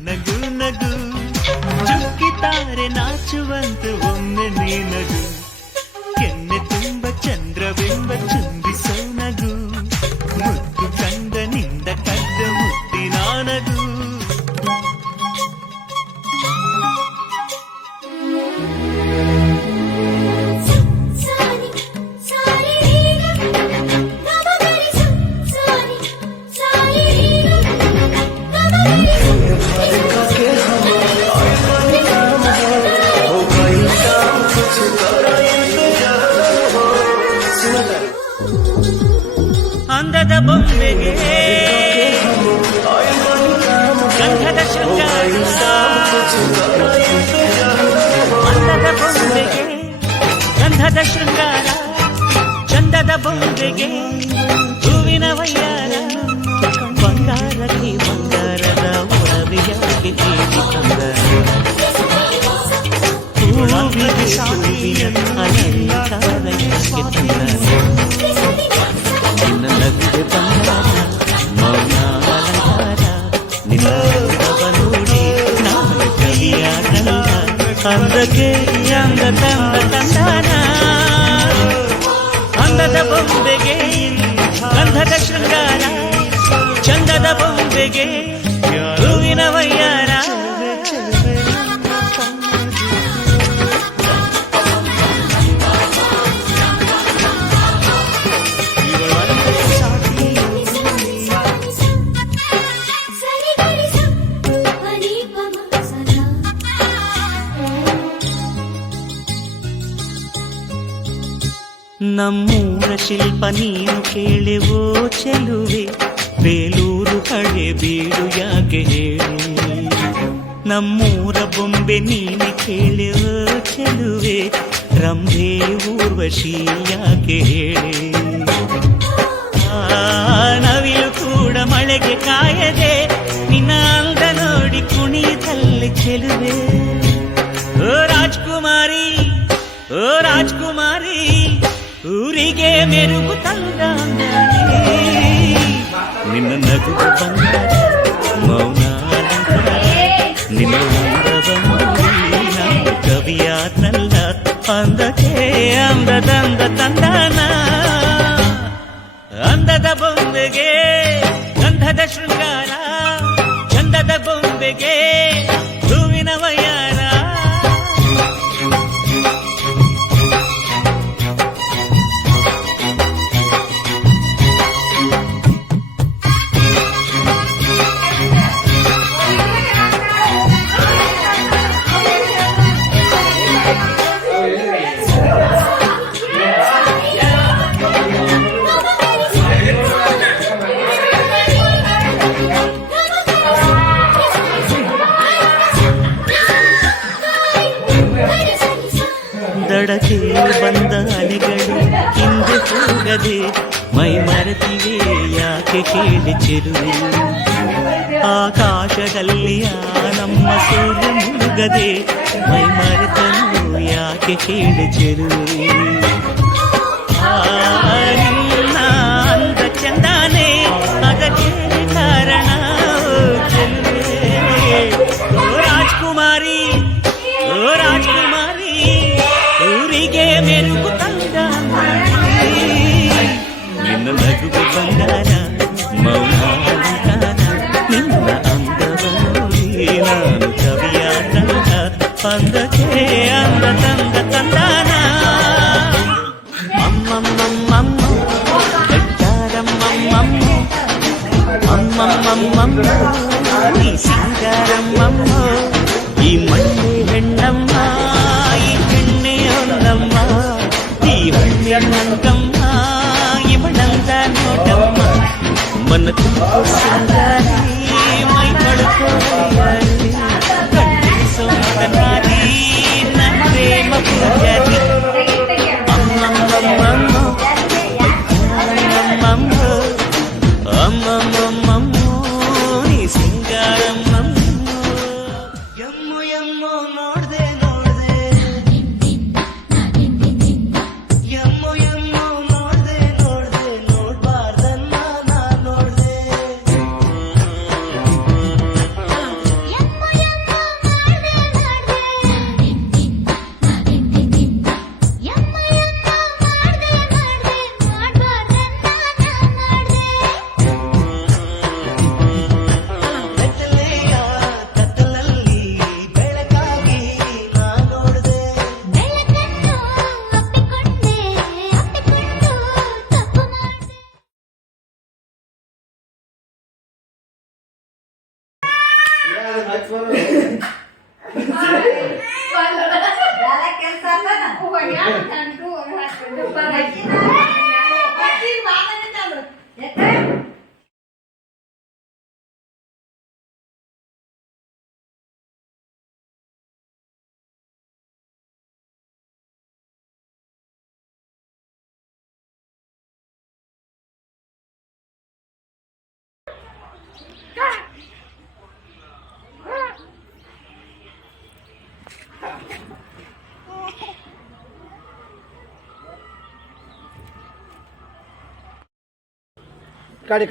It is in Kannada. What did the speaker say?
ನಗು ನಗು ಚುಕ್ಕಿತಾರೆ ನಾಚುವಂತು ಒಮ್ಮೆ ನೀ ನಗು ಕೆನ್ನೆ ತುಂಬ ಚಂದ್ರವೆಂಬ ಚುಂಬಿಸೋ ನಗು ಮುದ್ದು ಕಂದನಿಂದ ಕದ್ದ ಮುತ್ತಿನ ನಗು ಅಂದದ ಬೊಂಬೆಗೆ ಗಂಧದ ಶೃಂಗಾರ ಅಂದದ ಬೊಂಬೆಗೆ ಗಂಧದ ಶೃಂಗಾರ ಚಂದದ ಬೊಂಬೆಗೆ ಹೂವಿನ ವಯ್ಯಾರ ಬಂಗಾರಕ್ಕೆ ಬಂಗಾರದ ಒಡವೆಯಾಗಿ ಹೂವಿಗೆ ಸಾವಿನ ಅಲಂಕಾರಕ್ಕೆ ನಿನ್ನ ನಗುವೆ ಬಂಗಾರ ಮೌನ ಅಲಂಕಾರ ನಿನ್ನ ನೋಡಿ ನಾನು ಕಲಿಯಾಗಲ್ಲ ಅಂದಕ್ಕೆ ಅಂದ ತಂದ ತಂದಾನ ಅಂದದ ಬೊಂಬೆಗೆ ಗಂಧದ ಶೃಂಗಾರ ಚಂದದ ಬೊಂಬೆಗೆ ಹೂವಿನ ವಯ್ಯಾರ ನಮ್ಮೂರ ಶಿಲ್ಪ ನೀನು ಕೇಳೆವೋ ಚೆಲುವೆ ಬೇಲೂರು ಕಡೆ ಬೀಡು ಯಾಕೆ ಹೇಳಿ ನಮ್ಮೂರ ಬೊಂಬೆ ನೀನು ಕೇಳೆವೋ ಚೆಲುವೆ ರಂಭೆ ಊರ್ವಶಿ ಯಾಕೆ ಹೇಳಿ ನವಿಲು ಕೂಡ ಮಳೆಗೆ ಕಾಯದೆ ನಿನ್ನ ಅಂದ ನೋಡಿ ಕುಣಿತಲ್ಲಿ ಚೆಲುವೆ ಓ ರಾಜ್ಕುಮಾರಿ ಓ ರಾಜ್ಕುಮಾರಿ ಊರಿಗೆ ಮೆರುಗು ತಂದ ನಿನ್ನ ನಗು ಬಂಗಾರ ಮೌನ ಅಲಂಕಾರ ನಿನ್ನ ನಾನು ಕವಿಯಾದ್ನಲ್ಲ ಅಂದಕ್ಕೆ ಅಂದದಂದ ತಂದಾನ ಅಂದದ ಬೊಂಬೆಗೆ ಗಂಧದ ಶೃಂಗಾರ ಚಂದದ ಬೊಂಬೆಗೆ ಹೂವಿನ ವಯ್ಯಾರ ದಡಕ್ಕೆ ಬಂದ ಅಲೆಗಳು ಹಿಂದೆ ಹೋಗದೆ ಮೈ ಮರೆತಿವೆ ಯಾಕೆ ಕೇಳಿ ಚೆಲುವೆ ಆಕಾಶದಲ್ಲಿ ನಮ್ಮ ಸೂರ್ಯ ಮುಳುಗದೆ ಮೈ ಮರೆತನು ಯಾಕೆ ಕೇಳಿ ಚೆಲುವೆ ನಿನ್ನ ಅಂದ ಚಂದಾನೆ ಅದಕ್ಕೆ ಕಾರಣ ಚೆಲುವೆ ಓ ರಾಜ್ಕುಮಾರಿ ಓ ರಾಜ್ಕುಮಾರಿ ಊರಿಗೆ ಮೆರುಗು ತಂದ ನಿನ್ನ ನಗುವೆ ಬಂಗಾರ ಮೌನ ಅಲಂಕಾರ ನಿನ್ನ ಅಂದವ ನೋಡಿ ನಾನು ಕವಿಯಾದಂತ ಅಂದಕ್ಕೆ ಅಂದ ತಂದ ತಂದಾನ ಅಮ್ಮಮ್ಮಮ್ಮಮ್ಮ ಕಟ್ಟಾರಮ್ಮಮ್ಮಮ್ಮ ಅಮ್ಮಮ್ಮಮ್ಮಮ್ಮ ಈ ಸಿಂಗಾರಮ್ಮಮ್ಮ ಈ ಮಣ್ಣೆ ಹೆಣ್ಣಮ್ಮ ಈ ಹೆಣ್ಣೆಯೊಂದಮ್ಮ ಈ ಹಣ್ಣಿನಂಗಮ್ಮ ಇವಳಂದ ನೋಡಮ್ಮ ಮನ ತುಂಬ ಸುಂದರಿ ಮೈ ಬಳುಕೋರಿ ಕಣ್ಣಿಸೋದನಾದಿ ನನ್ನ ಪ್ರೇಮ ಪೂಜಾರಿ ಅಮ್ಮಮ್ಮಮ್ಮಮ್ಮ ಅಮ್ಮಮ್ಮಮ್ಮಮ್ಮ ಈ ಸಿಂಗಾರಮ್ಮಮ್ಮ ಎಮ್ಮು ಎಮ್ಮು ನೋಡ್ದೆ ನೋಡ್ದೆ ಎಮ್ಮು ಎಮ್ಮು ನೋಡ್ದೆ ನೋಡ್ದೆ ನೋಡ್ಬಾರ್ದನ್ನ ನಾ ನೋಡ್ದೆ काढी